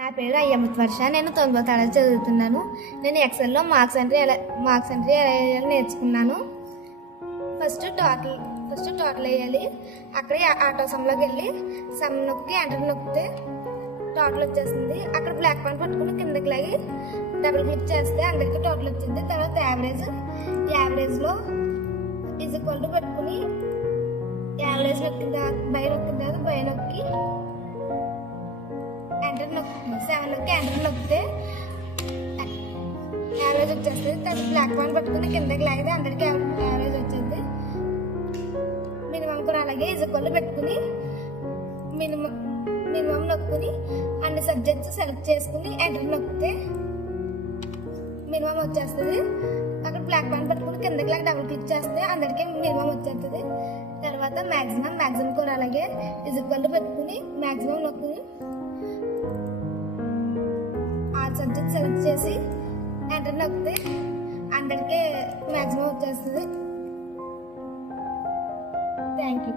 నా పేరు అయ్యమత్ వర్ష. నేను 9వ తరగతి చదువుతున్నాను. నేను ఎక్సెల్లో మార్క్స్ ఎంట్రీ ఎలా వేయాలో నేర్చుకున్నాను. ఫస్ట్ టోటల్ వేయాలి. అక్కడే ఆటో సమ్లోకి వెళ్ళి సమ్ నొక్కి ఎంటర్ నొక్కితే టోటల్ వచ్చేస్తుంది. అక్కడ బ్లాక్ పాయింట్ పట్టుకుని కిందకి లాగి డబుల్ క్లిక్ చేస్తే అందరికీ టోటల్ వచ్చింది. తర్వాత యావరేజ్లో ఈజ్ ఈక్వల్ టు పెట్టుకుని యావరేజ్ నొక్కిన తర్వాత బై నొక్కి ఎంటర్ నొక్కి 7 నొక్కి ఎంటర్ నొక్కితే యావరేజ్ వచ్చేస్తుంది. తర్వాత బ్లాక్ పాయింట్ పట్టుకుని కిందకి లాగితే అందరికీ యావరేజ్ వచ్చేది. మినిమం కూడా అలాగే ఈజ్ ఈక్వల్ టు పెట్టుకుని మినిమం నొక్కుని అన్ని సబ్జెక్ట్స్ సెలెక్ట్ చేసుకుని ఎంటర్ నొక్కితే మినిమం వచ్చేస్తుంది. అక్కడ బ్లాక్ పాయింట్ పట్టుకుని కిందకి లాగా డబుల్ క్లిక్ చేస్తే అందరికీ మినిమం వచ్చేస్తుంది. తర్వాత మ్యాక్సిమం కూడా అలాగే ఈజ్ ఈక్వల్ టు పెట్టుకుని మ్యాక్సిమం నొక్కుని ఆల్ సబ్జెక్ట్ సెలెక్ట్ చేసి ఎంటర్ నొక్కితే అందరికీ మ్యాక్సిమం వచ్చేస్తుంది. Thank you.